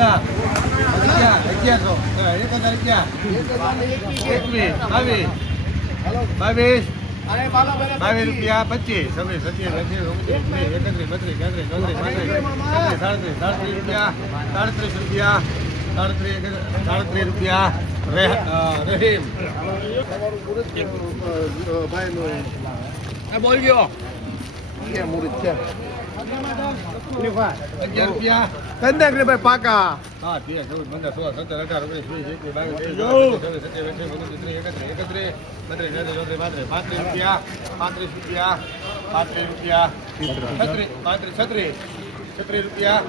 અઢાર અગિયાર અગિયારસો એક હજાર અગિયાર એકવીસ બાવીસ બાવીસ બાવીસ રૂપિયા પચીસ છવ્વીસ સત્યાવીસ અઠ્યાવીસ એકત્રીસ બત્રીસ તેત્રીસ ચોત્રીસ પાંત્રીસ સાડત્રીસ સાડત્રીસ રૂપિયા સાડત્રીસ રૂપિયા સાડત્રીસ સાડત્રીસ રૂપિયા રહીમ અગિયાર રૂપિયા કંદક ને ભાઈ પાકા હા તેર ચૌદ પંદર સોળ સત્તર અઢાર ઓગણીસ વીસ એકવીસ બાવીસ ચોવીસ સત્યાવીસ ત્રીસ રૂપિયા પાંત્રીસ રૂપિયા પાંત્રીસ રૂપિયા છત્રીસ પાંત્રીસ છત્રીસ છત્રીસ રૂપિયા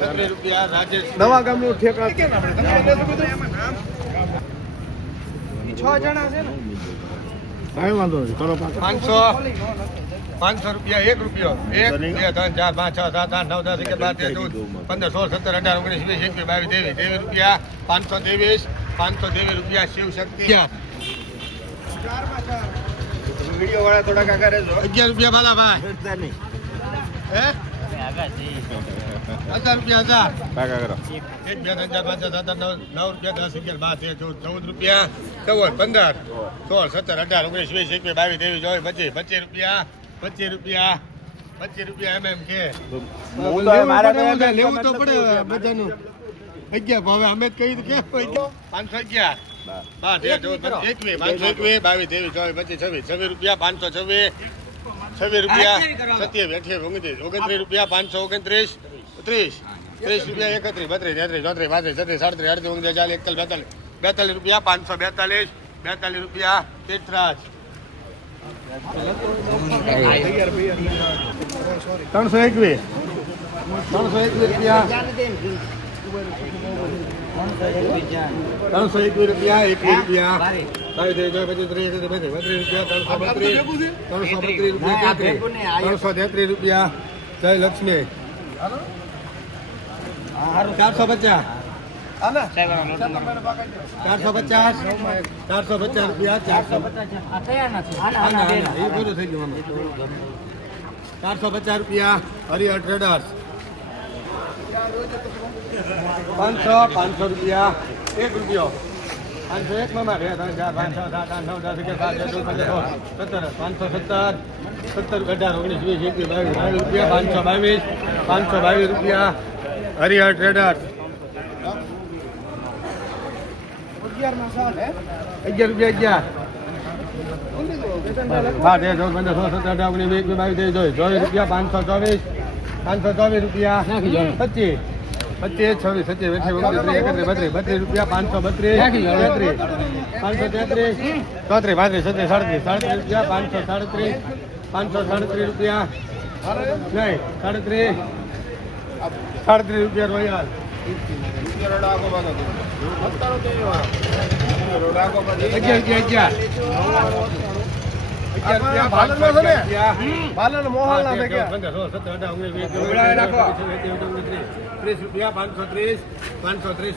છત્રીસ રૂપિયા રાજેશ નવા ગામનું ઠેકા છ જણા છે વાંધો નહીં પાંચસો. પાંચસો રૂપિયા એક રૂપિયો. એક બે ત્રણ ચાર પાંચ છ સાત આઠ નવ દસ અગિયાર બાર તેર ચૌદ પંદર સોળ સત્તર અઢાર ઓગણીસ વીસ એકવીસ બાવીસ ત્રેવીસ ત્રેવીસ રૂપિયા પાંચસો ત્રેવીસ પાંચસો ત્રેવીસ રૂપિયા શિવ શક્તિ અગિયાર રૂપિયા બાલાભાઈ હે? હજાર રૂપિયા હજાર કરો. એક બે ત્રણ ચાર પાંચ સાત નવ નવ રૂપિયા દસ અગિયાર બાર તેર ચૌદ ચૌદ રૂપિયા ચૌદ પંદર સોળ સત્તર અઢાર ઓગણીસ વીસ એકવીસ બાવીસ ત્રેવીસ ચોવીસ પચીસ પચીસ રૂપિયા. પચીસ રૂપિયા પચીસ રૂપિયા એમ એમ કે. મારે લેવું તો પડે બધાનું. અગિયાર ભાવે અમે જ કહી કે પાંચસો અગિયાર. પાંચસો એકવીસ બાવીસ ત્રેવીસ ચોવીસ પચીસ છવ્વીસ. છવ્વીસ રૂપિયા પાંચસો છવ્વીસ. છવ્વીસ રૂપિયા સત્યાવીસ અઠ્યાવીસ ઓગણત્રીસ. ઓગણત્રીસ રૂપિયા પાંચસો ઓગણત્રીસ. ત્રીસ. ત્રીસ રૂપિયા એકત્રીસ બત્રીસ તેત્રીસ ચોત્રીસ પાંત્રીસ છત્રીસ સાડત્રીસ અડત્રીસ ઓગણત્રીસ ચાલીસ એકતાલીસ બેતાલીસ. બેતાલીસ રૂપિયા પાંચસો બેતાલીસ. બેતાલીસ રૂપિયા તીર્થરાજ ત્રણસો એકવીસ. ત્રણસો એકવીસ રૂપિયા ત્રણસો એકવીસ રૂપિયા. એકવીસ રૂપિયા બાવીસ ત્રેવીસ ચોવીસ ત્રીસ બત્રીસ બત્રીસ રૂપિયા ત્રણસો બત્રીસ ત્રણસો બત્રીસ રૂપિયા ત્રણસો તેત્રીસ રૂપિયા. જય લક્ષ્મી. ચારસો પચાસ. ચારસો પચાસ ચારસો પચાસ રૂપિયા ચારસો આના, આના, એ પૂરું થઈ ગયું ચારસો પચાસ રૂપિયા હરિહર ટ્રેડર્સ. પાંચસો પાંચસો રૂપિયા એક રૂપિયો. પાંચસો એક માં બે પાંચસો સાત આઠ નવ દસ અગિયાર સત્તર પાંચસો સત્તર સત્તર અઢાર ઓગણીસ વીસ એકવીસ બાવીસ બાવીસ રૂપિયા પાંચસો બાવીસ પાંચસો બાવીસ રૂપિયા હરિહર ટ્રેડર્સ. અગિયાર રૂપિયા અગિયાર. હા તેર ચૌદ પંદર સોળ સત્તર અઢાર ઓગણીસ વીસ બાવીસ ચોવીસ ચોવીસ રૂપિયા પાંચસો ચોવીસ. પાંચસો ચોવીસ રૂપિયા. પચીસ. પચીસ છવ્વીસ સત્યાવીસ અઠ્યાવીસ ઓગણત્રીસ એકત્રીસ બત્રીસ બત્રીસ રૂપિયા પાંચસો બત્રીસ. તેત્રીસ. પાંચસો તેત્રીસ. ચોત્રીસ પાંત્રીસ છત્રીસ સાડત્રીસ. સાડત્રીસ રૂપિયા પાંચસો સાડત્રીસ. પાંચસો સાડત્રીસ રૂપિયા. નહીં સાડત્રીસ. સાડત્રીસ રૂપિયા રોયલ. અગિયાર રૂપિયા પાંચસો રૂપિયા ત્રીસ રૂપિયા પાંચસો ત્રીસ પાંચસો ત્રીસ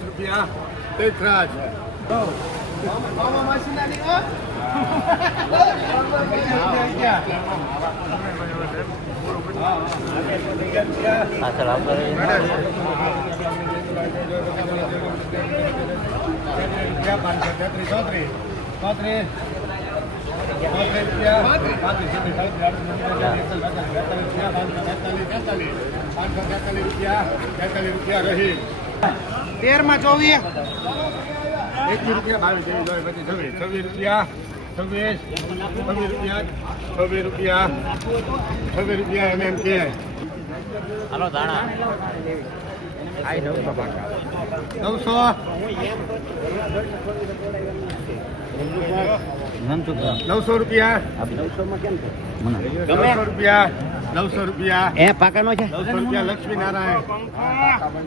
રૂપિયા પાંચસો તેત્રીસ ચોત્રીસ ચોત્રીસ ચોત્રીસ રૂપિયા પાંત્રીસ પાંચસો તેતાલીસ રૂપિયા તેતાલીસ રૂપિયા રહી તેરમાં ચોવીસ એકવીસ રૂપિયા બાવીસ છવ્વીસ. છવ્વીસ રૂપિયા છવ્વીસ છવ્વીસ રૂપિયા છવ્વીસ રૂપિયા છવ્વીસ રૂપિયા એમ એમ કે. નવસો નવસો રૂપિયા નવસો રૂપિયા નવસો રૂપિયા એ પાકાનો છે નવસો રૂપિયા લક્ષ્મી નારાયણ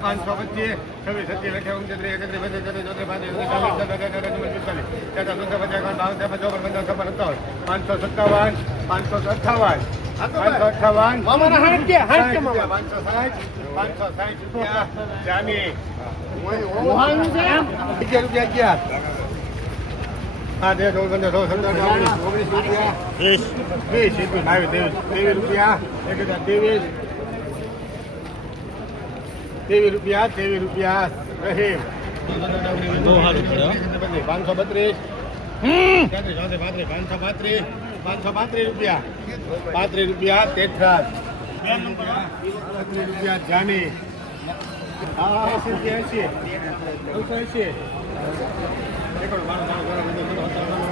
પાંચસો પચીસ છવ્વીસ સત્યાવીસ લખ્યા ઓગણત્રીસ એકત્રીસ બત્રીસ તેત્રીસ ચોત્રીસ પાંત્રીસ પચાસ સત્તાવન પાંચસો સત્તાવન સાઠ રૂપિયા એમ? રૂપિયા અગિયાર હા બે ચૌદ પંદર સોળ સત્તર અઢાર, ઓગણીસ ઓગણીસ રૂપિયા. વીસ. વીસ એકવીસ બાવીસ ત્રેવીસ ત્રેવીસ રૂપિયા. એક હજાર ત્રેવીસ. ત્રેવીસ રૂપિયા ત્રેવીસ રૂપિયા. રહીમ. પાંચસો બત્રીસ. પાંચસો પાંત્રીસ પાંચસો પાંત્રીસ રૂપિયા. પાંત્રીસ રૂપિયા તેત્રાસ રૂપિયા જાની. હા એસી એસી નવસો એસી એકડો બાર બાર બાર બધા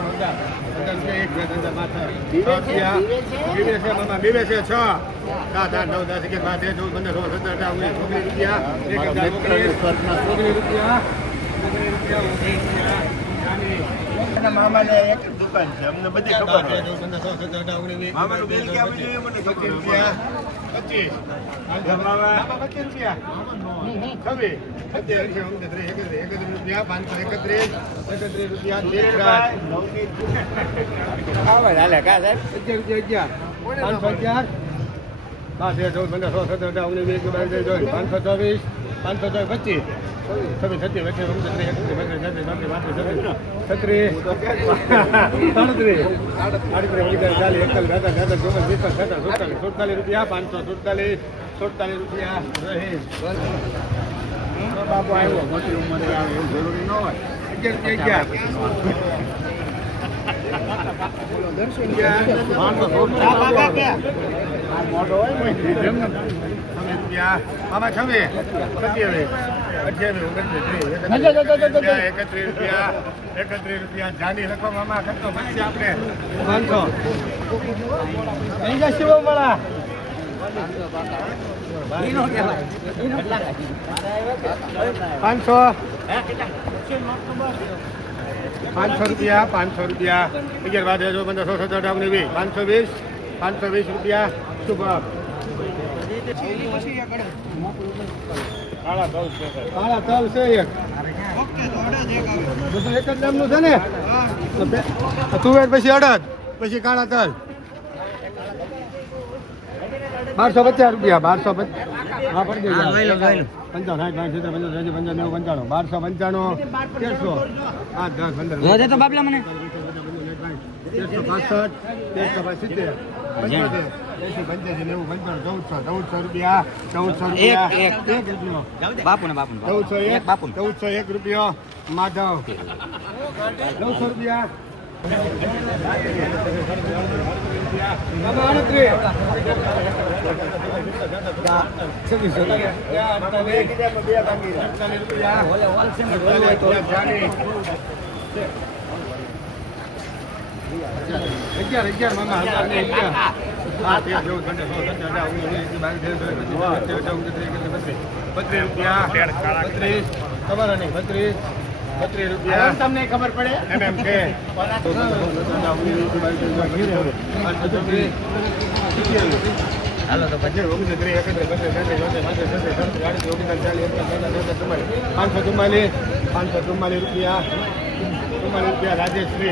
બધા બધા એક બે ધંધા માથા બીવે છે મામા બીવે છે છ. સાત આઠ નવ દસ અગિયાર બાર તેર ચૌદ પંદર સોળ સત્તર અઢાર ઓગણીસ ઓગણીસ રૂપિયા. એના મામાને એક જ દુકાન છે અમને બધી ખબર છે મામાનું બિલ ક્યાં બધું એ મને ખબર. પચીસ રૂપિયા પચીસ રૂપિયા પાંચસો કા સાહેબ? પચીસ પાંચસો ચોવીસ. પાંચસો ચોવીસ પાંચસો. છવ્વીસ સત્યાવીસ અઠ્યાવીસ ઓગણત્રીસ એકત્રીસ બત્રીસ તેત્રીસ પાંત્રીસ છત્રીસ સાડત્રીસ. આડત્રીસ ઓગણચાલીસ ચાલીસ એકતાલીસ પિસ્તાલીસ સુડતાલીસ સુડતાલીસ રૂપિયા પાંચસો સુડતાલીસ સુડતાલીસ રૂપિયા. રહે બાપુ આવ્યો. મોટી ઉંમરે આવે એવું જરૂરી ન હોય. અગિયાર અગિયાર. આમાં એકત્રીસ રૂપિયા એકત્રીસ રૂપિયા જાની રકમ મામા ખર્ચો પછી આપણે. પાંચસો. જશે પાંચસો. પાંચસો રૂપિયા પાંચસો રૂપિયા. અગિયાર બાદ પંદરસો સત્તર પાંચસો વીસ. પાંચસો વીસ રૂપિયા શું કાળા કાળા તલ છે એક બધું એક જ નામનું છે ને તુવેર પછી અડદ પછી કાળા તલ બારસો પચાસ રૂપિયા બારસો હા પડી જાય પંચાવન સાઠ પાંચ સિત્તેર નેવું પંચાણું બારસો પંચાણું તેરસો આઠ દસ પંદર તો બાપલા મને તેરસો પાસઠ તેરસો સિત્તેર પંચોતેર. એસી પંચ્યાસી નેવું પંચાણું ચૌદસો ચૌદસો રૂપિયા ચૌદસો રૂપિયા. એક, એક રૂપિયો. બાપુ ને બાપુ ચૌદસો એક બાપુ ચૌદસો એક રૂપિયો. માધવ. નવસો રૂપિયા. બે બાકી રૂપિયા. બત્રીસ. ખબર નહીં બત્રીસ. બત્રીસ રૂપિયા. તમને ખબર પડે? એમ એમ કે. હાલો તો પછી પાંચસો ચુમ્માલીસ. પાંચસો ચુમ્માલીસ. રૂપિયા. ચુમ્માલીસ રૂપિયા રાજેશ્રી